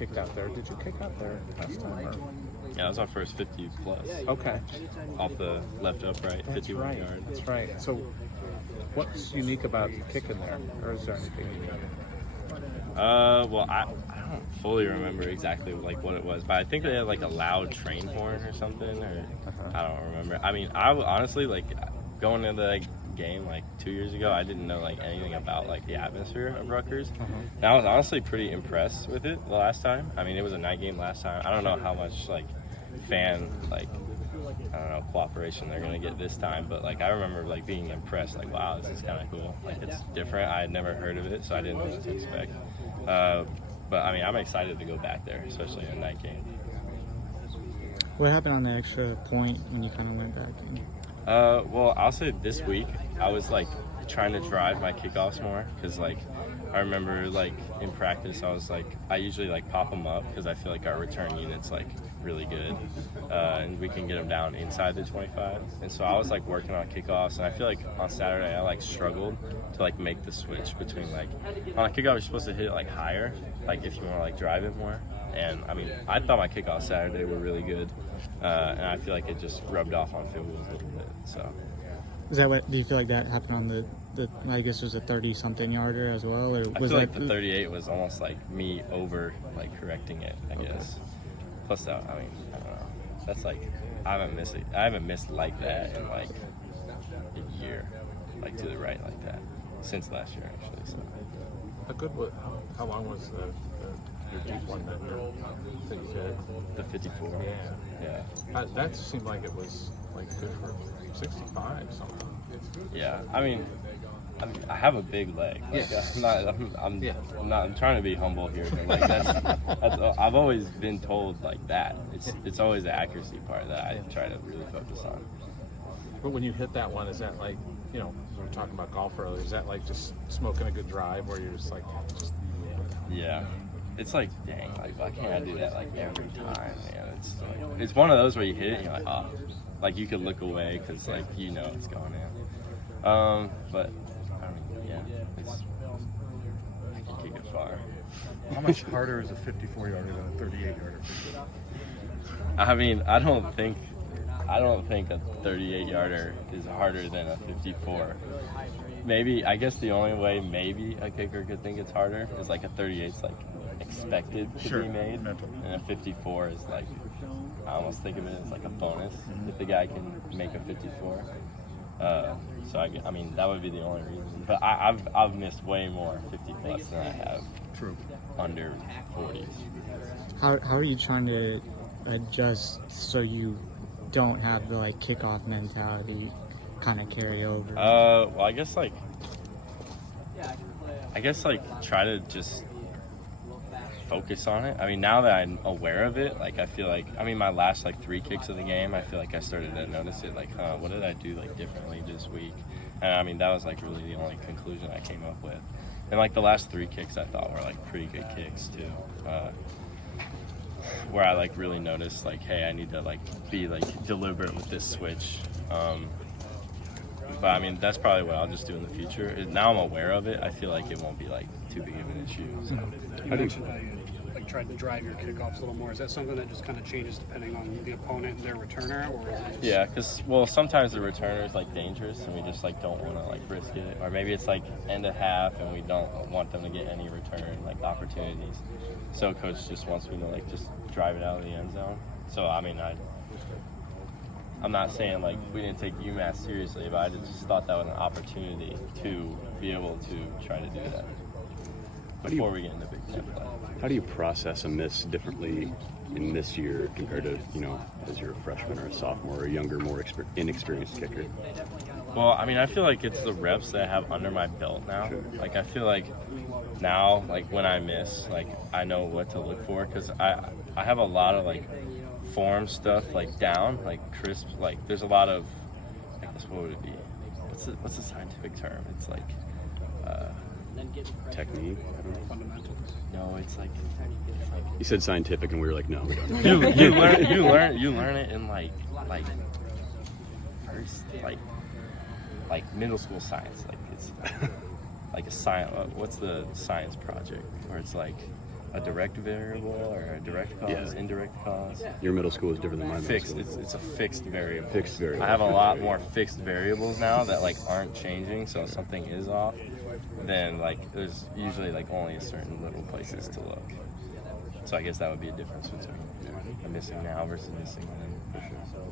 kicked out there. Did you kick out there last time? Or? Yeah, that was our first 50 plus. Okay. Off the left upright, 51 yard. That's right. So, what's unique about kicking there, or is there anything unique? Well, I don't fully remember exactly like what it was, but I think they had like a loud train horn or something, or I don't remember. I mean, I honestly like going into the game like 2 years ago, I didn't know like anything about like the atmosphere of Rutgers. And I was honestly pretty impressed with it the last time. I mean, it was a night game last time. I don't know how much like fan like I don't know cooperation they're gonna get this time, but like I remember like being impressed. Like, wow, this is kind of cool. Like, it's different. I had never heard of it, so I didn't know what to expect. But I mean, I'm excited to go back there, especially in a night game. What happened on the extra point when you kind of went back in? Well, I'll say this week I was like trying to drive my kickoffs more because like I remember like in practice I was like I usually like pop them up because I feel like our return unit's like really good and we can get them down inside the 25. And so I was like working on kickoffs, and I feel like on Saturday I like struggled to like make the switch between like on a kickoff you're supposed to hit it like higher, like if you want to like drive it more. And I mean, I thought my kickoffs Saturday were really good, and I feel like it just rubbed off on field goals a little bit. So, is that what? Do you feel like that happened on the I guess it was a 30-something yarder as well, or I was feel that like the 38 was almost like me over like correcting it, I guess. Plus, that I mean, I don't know. That's like I haven't missed like that in like a year, like to the right like that since last year actually. So. How long was your deep one that you hit? The 54. Yeah. That seemed like it was like good for 65 something. Yeah. I mean, I have a big leg. Like, I'm trying to be humble here, but like that's I've always been told like that. It's always the accuracy part that I try to really focus on. But when you hit that one, is that like, you know, we were talking about golf earlier, is that like just smoking a good drive where you're just like, yeah. It's like, dang, like why can't I do that like every time, man? It's one of those where you hit it and you're like, oh, like you could look away because like you know it's going in. But I mean, yeah, I can kick it far. How much harder is a 54-yarder than a 38-yarder? I mean, I don't think a 38-yarder is harder than a 54. Maybe, I guess the only way maybe a kicker could think it's harder is like a 38's like expected to be made, and a 54 is like, I almost think of it as like a bonus if the guy can make a 54. So I mean that would be the only reason. But I've missed way more 50 plus than I have under 40s. How are you trying to adjust so you don't have the like kickoff mentality kind of carry over? Well, I guess like try to just focus on it. I mean, now that I'm aware of it, like I feel like, I mean, my last like 3 kicks of the game, I feel like I started to notice it, like, what did I do like differently this week? And I mean, that was like really the only conclusion I came up with. And like the last 3 kicks I thought were like pretty good kicks too, where I like really noticed like, hey, I need to like be like deliberate with this switch. But I mean, that's probably what I'll just do in the future. Now I'm aware of it, I feel like it won't be like too big of an issue. So. You mentioned how you like tried to drive your kickoffs a little more. Is that something that just kind of changes depending on the opponent and their returner, or is it just... Yeah, because well, sometimes the returner is like dangerous, and we just like don't want to like risk it, or maybe it's like end of half, and we don't want them to get any return like opportunities. So coach just wants me to like just drive it out of the end zone. So I mean, I'm not saying like we didn't take UMass seriously, but I just thought that was an opportunity to be able to try to do that before we get into Big Ten play. How do you process a miss differently in this year compared to, you know, as you're a freshman or a sophomore or a younger, more inexperienced kicker? Well, I mean, I feel like it's the reps that I have under my belt now. Sure. Like, I feel like now, like, when I miss, like, I know what to look for because I have a lot of, like, form stuff, like, down, like, crisp. Like, there's a lot of, I guess, what would it be? What's the scientific term? It's like, technique? fundamentals? No, it's like you said scientific, and we were like, no, we don't know. you learn it in like first like middle school science. Like it's like a science. What's the science project where it's like a direct variable or a direct cause, Yeah. indirect cause. Your middle school is different than my middle Fixed. school. It's a fixed variable. Fixed variable. I have a lot more fixed variables now that like aren't changing. So if something is off, then like there's usually like only a certain little places to look. So I guess that would be a difference between a missing now versus missing then. For sure.